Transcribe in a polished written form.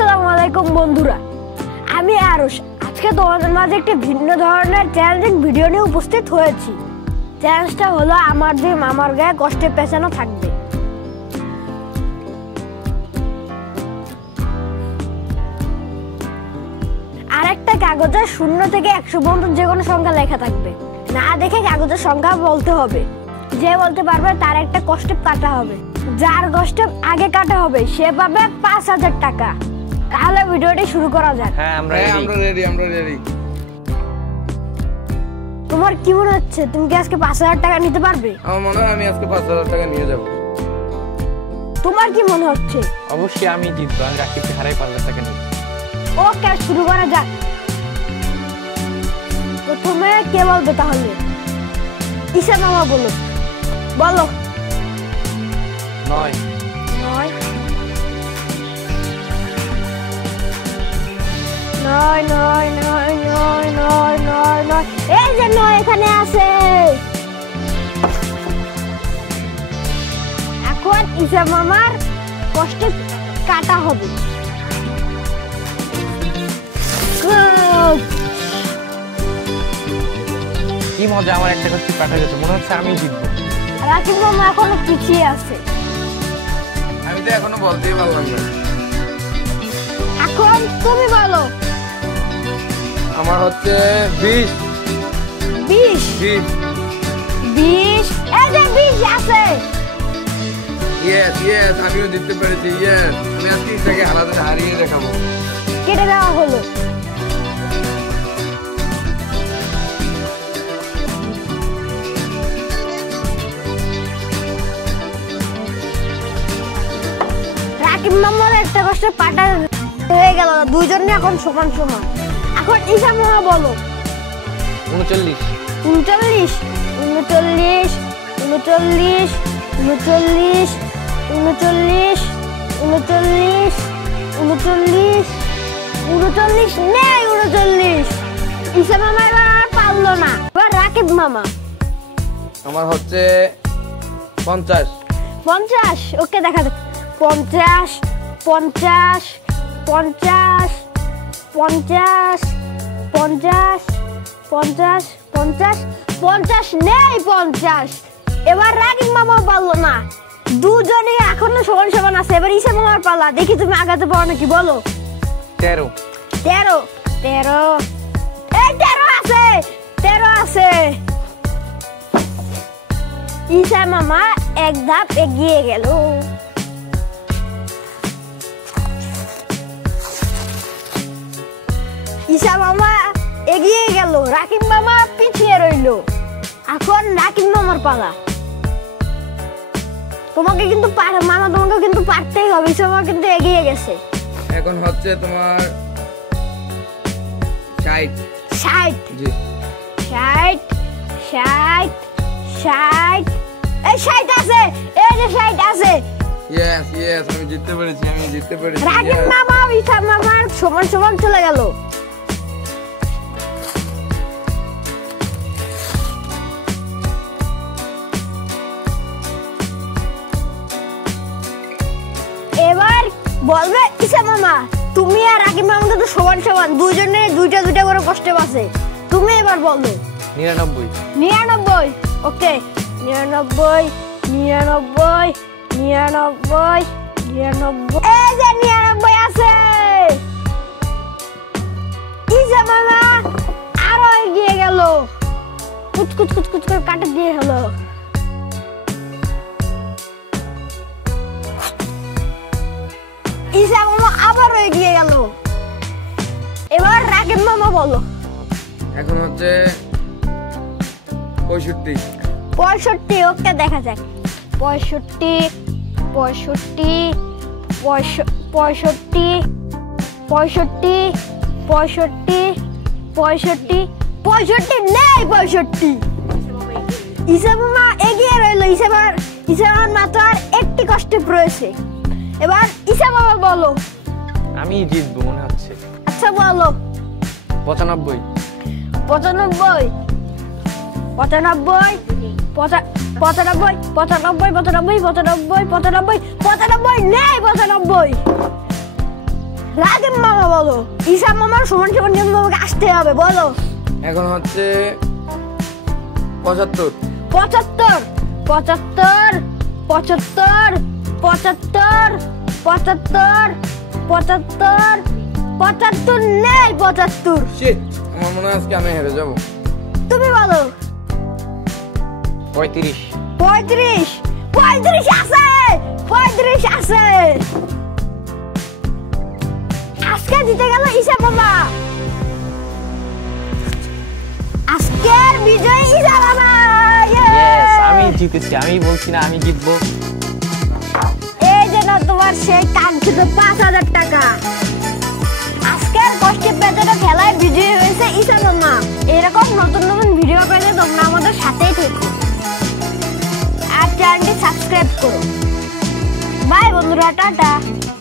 আসসালামু আলাইকুম বন্ধুরা, আমি আরশ। আজকে তোমাদের মাঝে একটি ভিন্ন ধরনের চ্যালেঞ্জিং ভিডিও নিয়ে উপস্থিত হয়েছি। চ্যালেঞ্জটা হলো আমার যে মামার গায়ে কষ্টে পেঁচানো থাকবে। আরেকটা কাগজে 0 থেকে 100 পর্যন্ত যে কোনো সংখ্যা লেখা থাকবে। না দেখে কাগজের সংখ্যা বলতে হবে। যে বলতে পারবে তার একটা কষ্টে কাটা হবে। যার কষ্টে আগে কাটা হবে সে পাবে 5000 টাকা। তাহলে ভিডিওটি শুরু করা যাক। হ্যাঁ আমরা রেডি। তোমার কি মনে হচ্ছে, তুমি কি আজকে 5000 টাকা নিতে পারবে? আমার মনে হয় আমি আজকে 5000 টাকা নিয়ে যাব। তোমার কি মনে হচ্ছে? অবশ্যই আমি জিতবো। আমি রাকিবকে হারাই 5000 টাকা নিব। ওকে, শুরু করা যাক। প্রথমে কে বলবে তাহলে? ঈশা মামা বলো। 9 9 9 এই যে 9 এখানে আছে। এখন ঈশা মামার কষ্টে কাটা হবে। কি মজা, আমার একটা কষ্ট কাটা গেছে। মনে হচ্ছে আমি জিতবো। রাকিব মামা এখনো পিছিয়ে আছে। আমি তো এখনো বলতেই পারলাম না। এখন তুমি বলো। আমার হচ্ছে 20 এই যে 20 আছে। ইয়েস আমিও জিততে পেরেছি। ইয়েস, আমি আজকে ইচ্ছাকে হারিয়ে দেখাবো। কেটে দেওয়া হলো। রাকিব মামার একটা কষ্টে পাটা হয়ে গেল। দুইজনে এখন সমান। এখন ঈশা মামা বলো। 39 নেই। ঈশা মামা এবার আর পারলো না। এবার রাকিব মামা। আমার হচ্ছে 50 ওকে, দেখা যাক। 50 নেই। 50 এবার রাকিব মামা পারলো না। দুজনে এখনো সমান আছে। এবার ঈশা মামার পালা। দেখি তুমি আগাতে পারো নাকি, বলো। 13 এই 13 আছে। ঈশা মামা এক ধাপ এগিয়ে গেল। ঈশা মামা এগিয়ে গেল, রাকিব মামা পিছিয়ে রইলো। এখন রাকিব মামার পালা। তোমাকে কিন্তু মামা তোমাকে কিন্তু পারতেই হবে। ঈশা মামা কিন্তু এগিয়ে গেছে। এখন হচ্ছে তোমার 60 জি 60 এই 60 আছে। এই যে 60 আছে। ইয়েস আমি জিততে পেরেছি। রাকিব মামা ঈশা মামার সমান চলে গেল। এবার বলবে ঈশা মামা, তুমি আর রাকিব মামা তো সমান। দুজনে দুইটা করে কষ্টে আছে। তুমি এবার বলো। 99 ওকে। 99 এই যে 99 আছে। ঈশা মামা আরো এগিয়ে গেল। কুচ করে কাটে দিয়ে হলো। ঈশা মামা আবারও এগিয়ে গেল। এবার রাকিব মামা বলো। এখন হচ্ছে 65 ওকে, দেখা যাক। 65 নেই। 65 ঈশা মামা এগিয়ে রইল। ঈশা মামার মাত্র আর একটি কষ্টে রয়েছে। এবার ঈশা মামা বলো। আমি জিতবো মনে হচ্ছে। আচ্ছা বলো। 95 নেই। 95 রাকিব মামা বলো, ঈশা মামার সমান সমান নিয়ম তোমাকে আসতে হবে, বলো। এখন হচ্ছে 75 75 75 75 75 75 75 75 নেই 75। শিট, আমার মনে হয় আজকে আমি হেরে যাব। তুমি বলো। 35 35 35 আছে, 35 আছে। আজকে জিতে গেল ঈশা মামা। আজকের বিজয়ী ঈশা মামা। ইয়েস, আমি জিতেছি। আমি বলছি না আমি জিতবো। এই যে না তোমার সেই কাঙ্ক্ষিত 5000 টাকা। আজকের কষ্টের পেছনে খেলায় বিজয়ী হয়েছে ঈশা মামা। এরকম নতুন নতুন ভিডিও পেতে তোমরা আমাদের সাথেই থেকো আর চ্যানেলটি সাবস্ক্রাইব করো। বাই বন্ধুরা, টাটা।